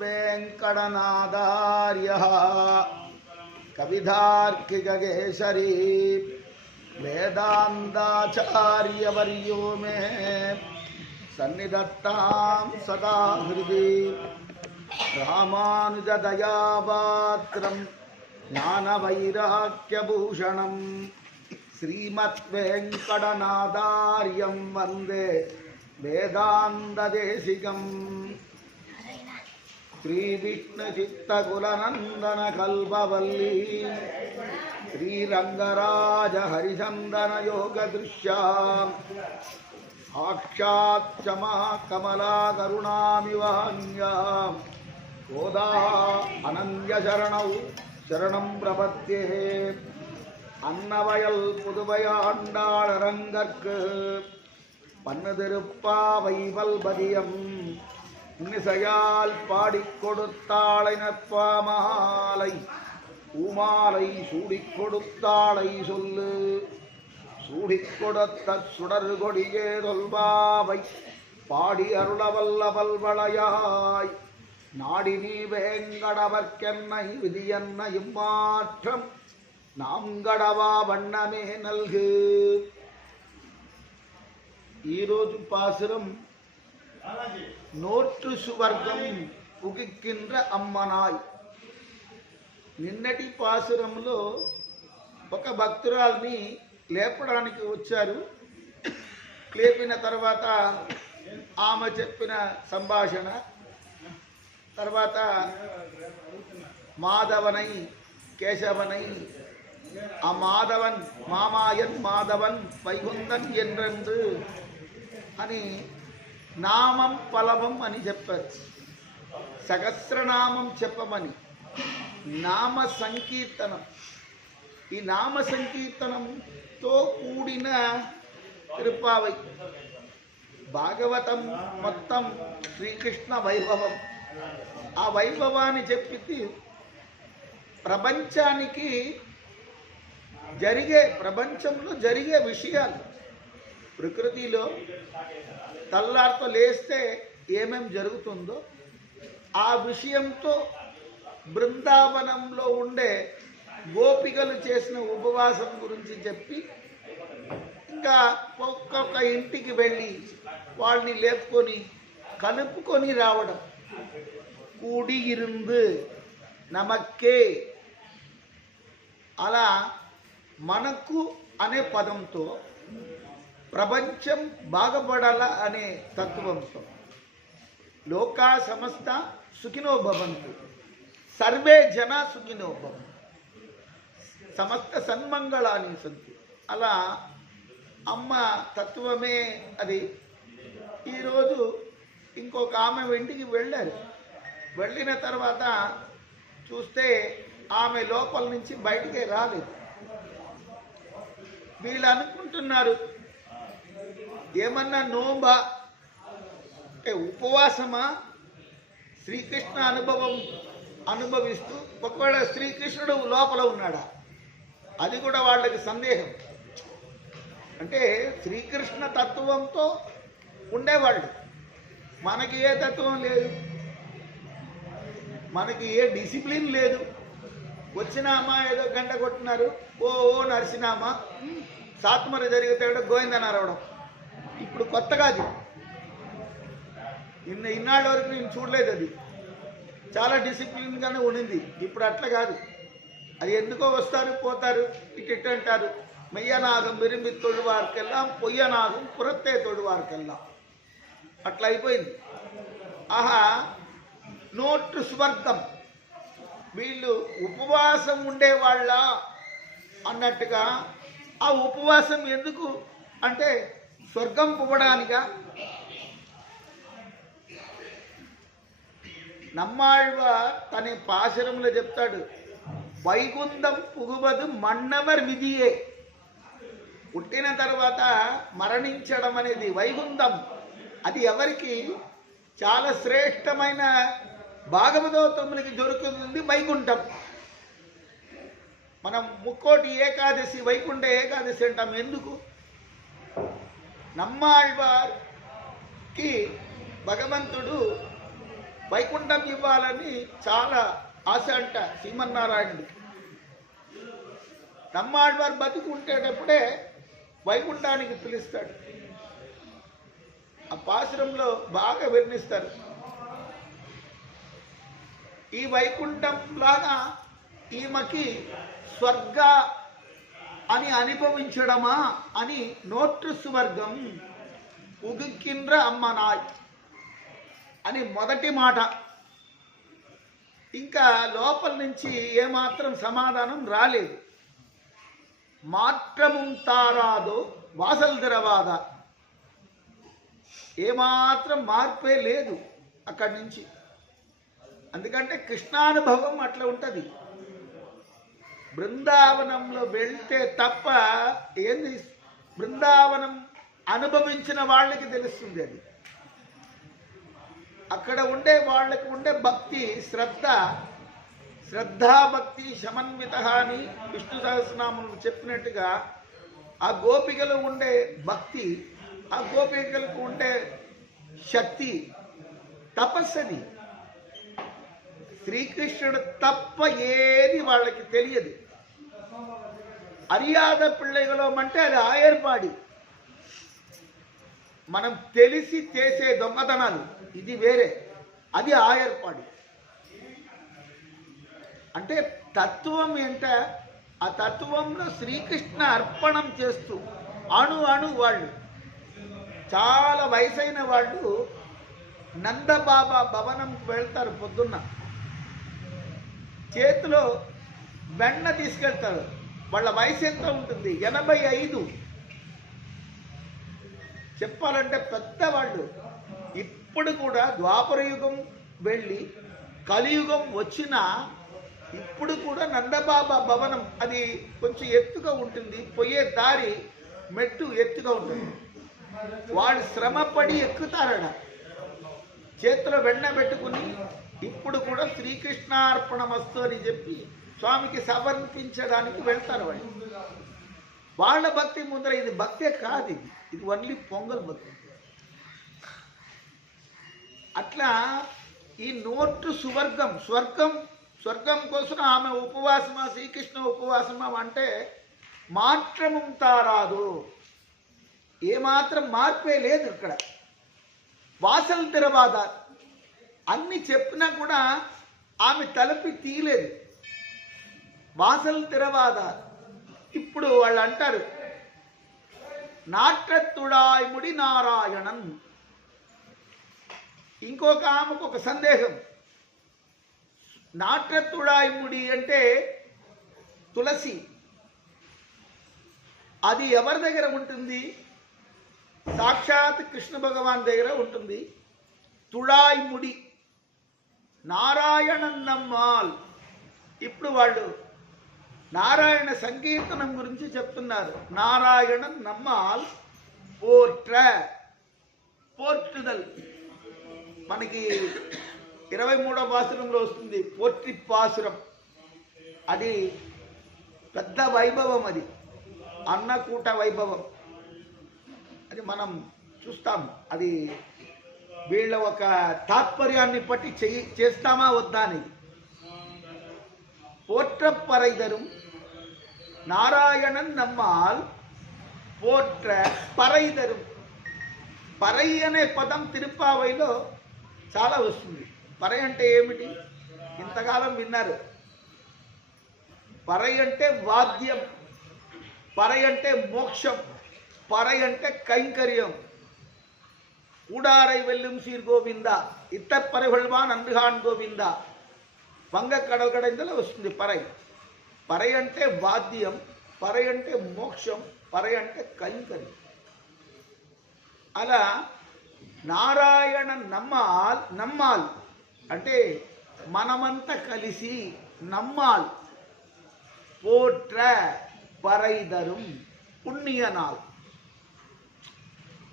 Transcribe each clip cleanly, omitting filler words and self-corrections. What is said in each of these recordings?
वेङ्कटनाथार्यः कवितार्किककेसरी वेदान्ताचार्यवर्यो मे सन्निधत्तां सदा हृदि रामानुजदयापात्रं ज्ञानवैराग्यभूषणं श्रीमद्वेङ्कटनाथार्यं वन्दे वेदान्तदेशिकम् श्रीविष्णुचित्तकुलनन्दनकल्पवल्ली श्रीरङ्गराजहरिचन्दनयोगदृश्याम् साक्षात् क्षमा कमलाकरुणामिवान्याम् गोदा अनन्यशरणौ शरणं प्रपद्ये अन्नवयल पुदुवयाण्डाळरङ्गर्क्कु पन्नुतिरुप्पाவை வல்பதியம் இன்னிசையால் பாடிக் கொடுத்தாளை நற்பாமாலை பூமாலை சூடிக் கொடுத்தாளை சொல்லு சூடிக் கொடுத்த சுடர் கொடியே தொல்பாவை பாடி அருளவல்ல பல்வளையாய் நாடி நீ வேங்கடவர்க்கென்னை விதியன்ன இம்மாற்றம் நாம் கடவா வண்ணமே நல்கு. ఈరోజు పాసురం నోట్టు సువర్గం ఉగిక్కింద్ర అమ్మనాయ్. నిన్నటి పాసురంలో ఒక భక్తురాల్ని లేపడానికి వచ్చారు. లేపిన తర్వాత ఆమె చెప్పిన సంభాషణ తర్వాత మాధవనై కేశవనై మాధవన్ మామాయన్ మాధవన్ వైగుందన్ என்றென்று అని నామం ఫలవం అని చెప్పారు. సహస్రనామం చెప్పమని నామ సంకీర్తనం. ఈ నామ సంకీర్తనంతో కూడిన తిరుప్పావై భాగవతం మొత్తం శ్రీకృష్ణ వైభవం. ఆ వైభవాన్ని చెప్పి ప్రపంచానికి ప్రపంచంలో జరిగే విషయాలు, ప్రకృతిలో తల్లార్తో లేస్తే ఏమేం జరుగుతుందో ఆ విషయంతో బృందావనంలో ఉండే గోపికలు చేసిన ఉపవాసం గురించి చెప్పి ఇంకా ఒక్కొక్క ఇంటికి వెళ్ళి వాళ్ళని లేపుకొని కలుపుకొని రావడం. కూడి ఇருந்து నమక్కే అలా మనకు అనే పదంతో ప్రపంచం బాగుపడాల అనే తత్వంతో లోకా సమస్త సుఖినో భవంతు సర్వే జన సుఖినో భవంతు సమస్త సన్మంగళాని సంతు. అలా అమ్మ తత్వమే అది. ఈరోజు ఇంకొక ఆమె ఇంటికి వెళ్ళారు. వెళ్ళిన తర్వాత చూస్తే ఆమె లోపల నుంచి బయటికే రాలేదు. వీళ్ళు అనుకుంటున్నారు ఏమన్నా నోంబా అంటే ఉపవాసమా, శ్రీకృష్ణ అనుభవిస్తూ ఒకవేళ శ్రీకృష్ణుడు లోపల ఉన్నాడా, అది కూడా వాళ్ళకి సందేహం. అంటే శ్రీకృష్ణ తత్వంతో ఉండేవాళ్ళు. మనకి ఏ తత్వం లేదు, మనకి ఏ డిసిప్లిన్ లేదు. వచ్చినామా ఏదో గంట కొట్టినారు, ఓ నరిసినామా, సాత్మర జరిగితే గోవిందని అరవడం. ఇప్పుడు కొత్తగా అది ఇన్నాళ్ళ వరకు నేను చూడలేదు. అది చాలా డిసిప్లిన్గానే ఉండింది. ఇప్పుడు అట్లా కాదు. అది ఎందుకో వస్తారు పోతారు, ఇటు అంటారు. మెయ్యనాగం విరుంబి తొడువారికెళ్ళాం, పొయ్యనాగం పురత్తే తొడువారికెళ్ళాం. అట్లా అయిపోయింది. ఆహా నోట్టు స్వర్గం. వీళ్ళు ఉపవాసం ఉండేవాళ్ళ అన్నట్టుగా. ఆ ఉపవాసం ఎందుకు అంటే స్వర్గం పువ్వడానిగా. நம்மாழ்வார் తన పాశరంలో చెప్తాడు, వైకుంఠం పుగువదు మన్నవర్ విధియే. పుట్టిన తర్వాత మరణించడం అనేది వైకుంఠం. అది ఎవరికి చాలా శ్రేష్టమైన భాగవతోత్తములకి దొరుకుతుంది వైకుంఠం. మనం ముక్కోటి ఏకాదశి వైకుంఠ ఏకాదశి అంటాం. ఎందుకు? నమ్మాళ్వార్కి భగవంతుడు వైకుంఠం ఇవ్వాలని చాలా ఆశ అంట శ్రీమన్నారాయణుడికి. నమ్మాళ్వారు బతికి ఉండేటప్పుడే వైకుంఠానికి పిలుస్తాడు. ఆ పాశురంలో బాగా వర్ణిస్తారు. ఈ వైకుంఠం లాగా ఈమెకి స్వర్గ అని అనుభవించడమా అని నోట్టు స్వర్గం ఉగికిండ్ర అమ్మనాయ్ అని మొదటి మాట. ఇంకా లోపల నుంచి ఏమాత్రం సమాధానం రాలేదు. మాత్రముంతారాదో వాసల్ తెరవాద, ఏమాత్రం మార్పే లేదు అక్కడి నుంచి. ఎందుకంటే కృష్ణానుభవం అట్లా ఉంటుంది. బృందావనంలో వెళ్తే తప్ప ఏంది బృందావనం అనుభవించిన వాళ్ళకి తెలుస్తుంది. అది అక్కడ ఉండే వాళ్ళకి ఉండే భక్తి శ్రద్ధాభక్తి సమన్విత అని విష్ణు సహస్రనామంలో చెప్పినట్టుగా ఆ గోపికలు ఉండే భక్తి, ఆ గోపికలకు ఉండే శక్తి తపస్సది. శ్రీకృష్ణుడు తప్ప ఏది వాళ్ళకి తెలియదు. అరియాద పిళ్ళగలం అంటే అది ఆయర్పాడి. మనం తెలిసి చేసే దొంగతనాలు ఇది వేరే, అది ఆయర్పాడి. అంటే తత్వం ఏంట, ఆ తత్వంలో శ్రీకృష్ణ అర్పణం చేస్తూ అణు వాళ్ళు చాలా వయసైన వాళ్ళు నందబాబా భవనంకి వెళ్తారు. పొద్దున్న చేతిలో వెన్న తీసుకెళ్తారు. వాళ్ళ వయసు ఎంత ఉంటుంది? 85. చెప్పాలంటే పెద్దవాళ్ళు. ఇప్పుడు కూడా ద్వాపరయుగం వెళ్ళి కలియుగం వచ్చినా ఇప్పుడు కూడా నందబాబా భవనం అది కొంచెం ఎత్తుగా ఉంటుంది. పోయే దారి మెట్టు ఎత్తుగా ఉంటుంది. వాళ్ళు శ్రమపడి ఎక్కుతారడ. చేతిలో వెన్న పెట్టుకుని ఇప్పుడు కూడా శ్రీకృష్ణార్పణమస్తు అని చెప్పి స్వామికి సమర్పించడానికి వెళ్తారు వాళ్ళు. వాళ్ళ భక్తి ముందర ఇది భక్తే కాదు, ఇది ఓన్లీ పొంగల్ భక్తి. అట్లా ఈ నోటు స్వర్గం కోసం ఆమె ఉపవాసమా, శ్రీకృష్ణ ఉపవాసమా అంటే మాత్రముంతారాదు, ఏమాత్రం మార్పే లేదు. ఇక్కడ వాసలు తెరవాద అన్ని చెప్పినా కూడా ఆమె తలపి తీయలేదు. వాసలు తెరవాద. ఇప్పుడు వాళ్ళు అంటారు నాట్రత్తుడాయముడి నారాయణన్. ఇంకొక ఆమెకు ఒక సందేహం. నాట్రత్తుడాయముడి అంటే తులసి, అది ఎవరి దగ్గర ఉంటుంది? సాక్షాత్ కృష్ణ భగవాన్ దగ్గర ఉంటుంది. తుడాయిముడి నారాయణన్ నమ్మాల్. ఇప్పుడు వాళ్ళు నారాయణ సంకీర్తనం గురించి చెప్తున్నారు. నారాయణన్ నమ్మాల్ పోర్టుదల్. మనకి 23వ పాసురంలో వస్తుంది పోర్టి పాసురం. అది పెద్ద వైభవం, అది అన్నకూట వైభవం. అది మనం చూస్తాం. అది వీళ్ళ ఒక తాత్పర్యాన్ని బట్టి చేస్తామా వద్దా అని. పోట్రప్పరైదరు నారాయణన్ నమ్మాల్ పోట్ర పరైదరు. పరై అనే పదం తిరుప్పావైలో చాలా వస్తుంది. పరై అంటే ఏమిటి? ఇంతకాలం విన్నారు. పరై అంటే వాద్యం, పరై అంటే మోక్షం, పరై అంటే కైంకర్యం. ఊడారై వెల్లుం సీర్ గోవింద, ఇత్తపరిహొల్వాన్ అందుహాన్ గోవింద, వంగ కడగడంలో వస్తుంది పరై. పరై అంటే వాద్యం, పరై అంటే మోక్షం, పరై అంటే కైంకర్యం. అలా నారాయణ నమ్మాల్ అంటే మనమంతా కలిసి నమ్మాల్. పోట్ర పరైదరం పుణ్యనాల్.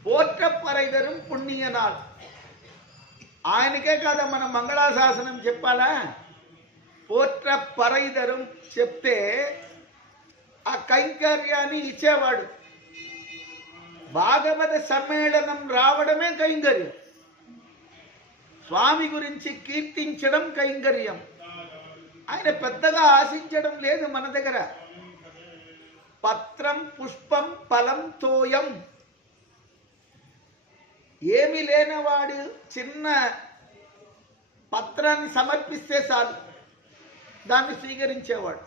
పోట్ర పరైదరం పుణ్యనాల్. ఆయనకే కాదా మనం మంగళాశాసనం చెప్పాలా? పోట్ర పరైదరం చెప్తే ఆ కైంకర్యాన్ని ఇచ్చేవాడు. భాగవత సమ్మేళనం రావడమే కైంకర్యం. స్వామి గురించి కీర్తించడం కైంకర్యం. ఆయన పెద్దగా ఆశించడం లేదు మన దగ్గర. పత్రం పుష్పం ఫలం తోయం. ఏమి లేనివాడు చిన్న పత్రాన్ని సమర్పిస్తే చాలు, దాన్ని స్వీకరించేవాడు.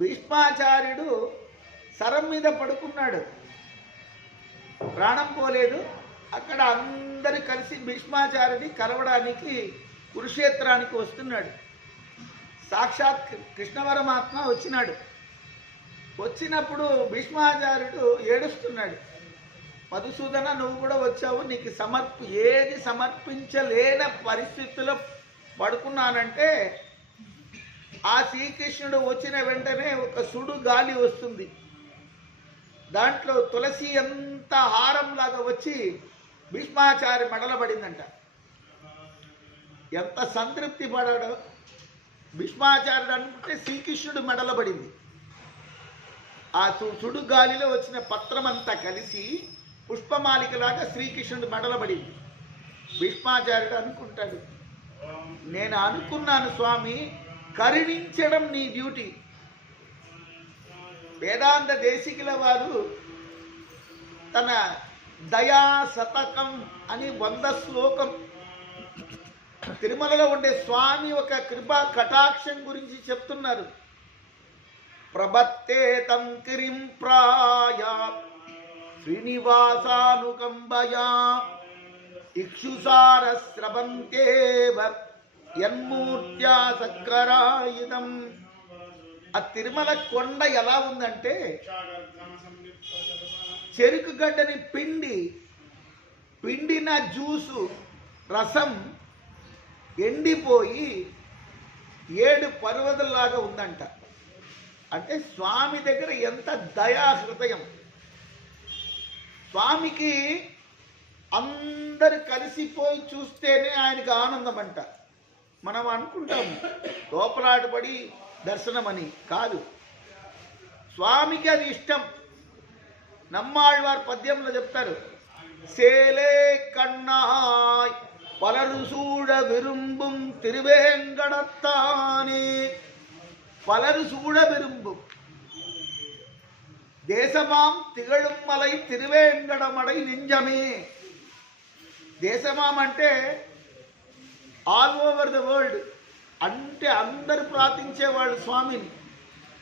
భీష్మాచార్యుడు శరం మీద పడుకున్నాడు, ప్రాణం పోలేదు. అక్కడ అందరూ కలిసి భీష్మాచార్యుని కలవడానికి కురుక్షేత్రానికి వస్తున్నాడు. సాక్షాత్ కృష్ణ పరమాత్మ వచ్చినాడు. వచ్చినప్పుడు భీష్మాచార్యుడు ఏడుస్తున్నాడు. మధుసూదన, నువ్వు కూడా వచ్చావు, నీకు ఏది సమర్పించలేని పరిస్థితుల్లో పడుకున్నానంటే, ఆ శ్రీకృష్ణుడు వచ్చిన వెంటనే ఒక సుడు గాలి వస్తుంది, దాంట్లో తులసి ఎంత హారంలాగా వచ్చి భీష్మాచార్య మెడలబడిందంట. ఎంత సంతృప్తి పడాడో భీష్మాచార్యుడు అనుకుంటే శ్రీకృష్ణుడు మెడలబడింది. ఆ సుడు గాలిలో వచ్చిన పత్రం అంతా కలిసి పుష్పమాలికలాగా శ్రీకృష్ణుడు మెడలబడింది. భీష్మాచార్యుడు అనుకుంటాడు, నేను అనుకున్నాను స్వామి, కరుణించడం నీ డ్యూటీ. వేదాంత దేశికుల వారు తన దయా శతకం అని 100 శ్లోకం తిరుమలలో ఉండే స్వామి ఒక కృపా కటాక్షం గురించి చెప్తున్నారు. ప్రభత్తే తం కిరిం ప్రాయ శ్రీనివాసానుకంబయా ఇక్షుసార స్రవంతేవ యన్మూర్త్యా సక్కరాయుధం. ఆ తిరుమల కొండ ఎలా ఉందంటే, చెరుకు గడ్డని పిండిన జ్యూసు రసం ఎండిపోయి 7 పర్వతాల్లాగా ఉందంట. అంటే స్వామి దగ్గర ఎంత దయా హృదయం. స్వామికి అందరు కలిసిపోయి చూస్తేనే ఆయనకు ఆనందం అంట. మనం అనుకుంటాము లోపలాటపడి దర్శనమని, కాదు. స్వామికి అది ఇష్టం. నమ్మాళ్వారు పద్యంలో చెప్తారు, సేలే కన్నాయ్ పలరు సూడ విరుంబుం తిరువేంగడత్తానే. పలరు సూడ విరుంబుం దేశమాం తిగళుమ్మలై తిరువేంగడమడై నింజమే. దేశమాం అంటే ఆల్ ఓవర్ ద వరల్డ్, అంటే అందరు ప్రార్థించేవాళ్ళు స్వామిని.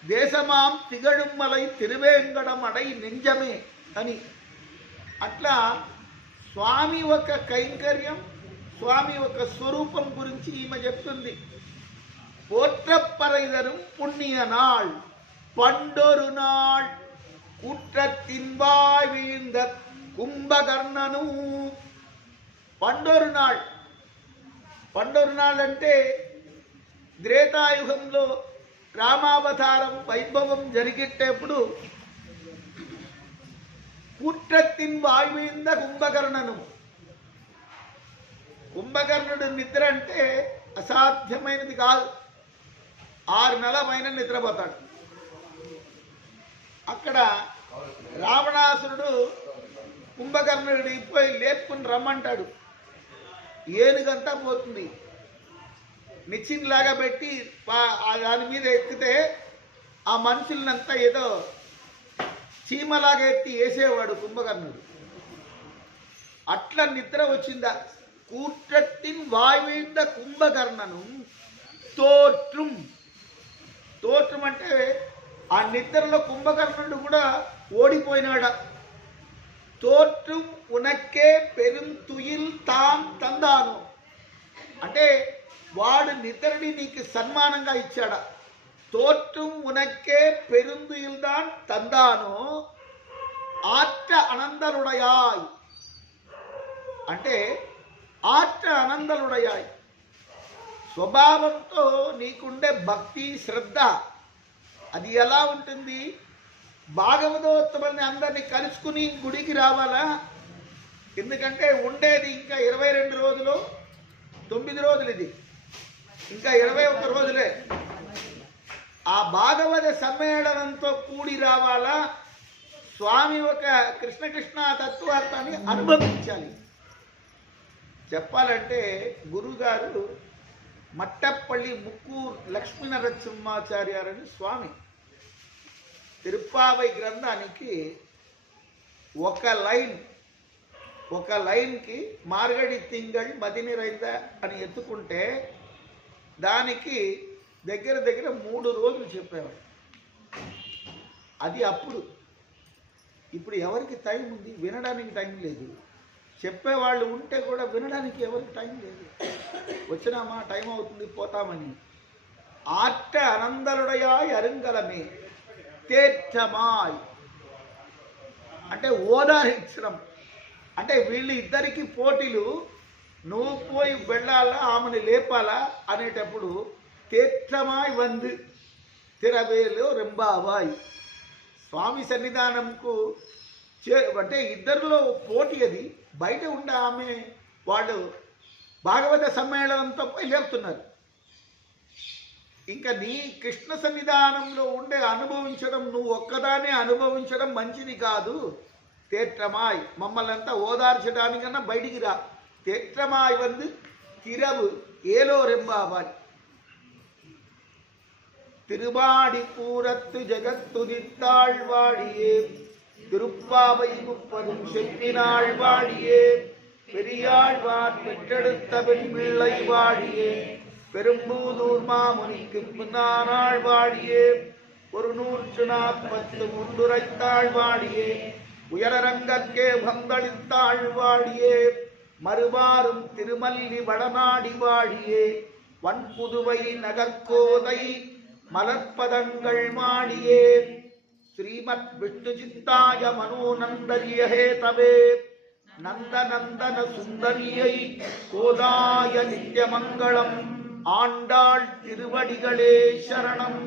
దేశమాం తిగడుమ్మలై తిరువేంగడమడై నింజమే అని. అట్లా స్వామి ఒక కైంకర్యం, స్వామి ఒక స్వరూపం గురించి ఈమె చెప్తుంది. పోట్రప్పరైదரும் పుణ్య నాள் పండొరు నాள் కుట్రతిన్వాయ్ వీழ்ந்த కుంభకర్ణను. పండొరు నాள், పండొరు నాள் అంటే త్రేతాయుగంలో రామావతారం వైభవం జరిగేటప్పుడు కుట్రతిన్ వాయువింద కుంభకర్ణను. కుంభకర్ణుడు నిద్ర అంటే అసాధ్యమైనది కాదు. 6 నెలల పైన నిద్రపోతాడు. అక్కడ రావణాసురుడు కుంభకర్ణుడి పోయి లేపుకుని రమ్మంటాడు. ఏనుగంతా పోతుంది, నిచ్చిన్లాగా పెట్టి దాని మీద ఎక్కితే ఆ మనుషులనంతా ఏదో చీమలాగా ఎత్తి వేసేవాడు కుంభకర్ణుడు. అట్లా నిద్ర వచ్చిందా. కూట్రట్టిన్ వాయువింద కుంభకర్ణను తోట్rum. తోట్rum అంటే ఆ నిద్రలో కుంభకర్ణుడు కూడా ఓడిపోయినాడ. తోట్rum ఉనక్కే పెరుంతుయిల్ తాం తందాను అంటే వాడు నిద్రని నీకు సన్మానంగా ఇచ్చాడా. తోట్rum ఉనక్కే పెరుంతుయిల్ తాన్ తందాను ఆట్ట అనందలుడయాయ్ అంటే ఆట్ట అనందలుడయాయ్. స్వభావంతో నీకుండే భక్తి శ్రద్ధ అది ఎలా ఉంటుంది. భాగవతోత్తముల్ని అందరినీ కలుసుకుని గుడికి రావాలా. ఎందుకంటే ఉండేది ఇంకా 22 రోజులు, 9 రోజులు, ఇది ఇంకా 21 రోజులే. ఆ భాగవత సమ్మేళనంతో కూడి రావాలా. స్వామి ఒక కృష్ణ తత్వార్థాన్ని అనుభవించాలి. చెప్పాలంటే గురుగారు మట్టపల్లి ముక్కూరు లక్ష్మీ నరసింహాచార్యారని స్వామి తిరుప్పావై గ్రంథానికి ఒక లైన్కి మార్గడి తింగళ్ మదినిరైంద అని ఎత్తుకుంటే దానికి దగ్గర 3 రోజులు చెప్పేవాడు. అది అప్పుడు. ఇప్పుడు ఎవరికి టైం ఉంది? వినడానికి టైం లేదు. చెప్పేవాళ్ళు ఉంటే కూడా వినడానికి ఎవరికి టైం లేదు. వచ్చినామా, టైం అవుతుంది, పోతామని. ఆట్ట అనందరుడయాయ్ అరుంగలమే తేచ్చమాయ్ అంటే ఓదారించడం. అంటే వీళ్ళు ఇద్దరికి పోటీలు, నువ్వు పోయి వెళ్ళాలా, ఆమెను లేపాలా అనేటప్పుడు తేచ్చమాయ్ వందు తిరవేలు రెంబావాయ్ స్వామి సన్నిధానంకు అంటే ఇద్దరిలో పోటీ. అది బయట ఉండే ఆమె వాళ్ళు భాగవత సమ్మేళనంతో పోయి లేపుతున్నారు. ఇంకా నీ కృష్ణ సన్నిధానంలో ఉండే అనుభవించడం, నువ్వు ఒక్కదానే అనుభవించడం మంచిది కాదు. తేற்றமாய் మమ్మల్నంతా ఓదార్చడానికన్నా బయటికి రా. తేற்றமாய் வந்து திரவு ஏலோ ரெம்பாவாய் திருவாடி பூரத்து ஜெகத்துதித்தாள் வாடியே திருப்பாவை 30 செப்பினாள் வாடியே பெரியாழ்வார் பெற்றெடுத்த பெண்பிள்ளை வாடியே பெரும்பூதூர் மாமுனிக்கு பின்னானாள் வாடியே 140 முன்னுரைத்தாள் வாடியே உயரரங்கற்கே வந்தளித்தாள் வாடியே மறுவாரும் திருமல்லி வடநாடி வாடியே வன்புதுவை நகர்கோதை மலர்ப்பதங்கள் மாடியே ஸ்ரீமத் விஷ்ணு சித்தாய மனோநந்தரிய ஹேதவே நந்தநந்தன சுந்தரியை கோதாய நித்யமங்கலம் ஆண்டாள் திருவடிகளே சரணம்.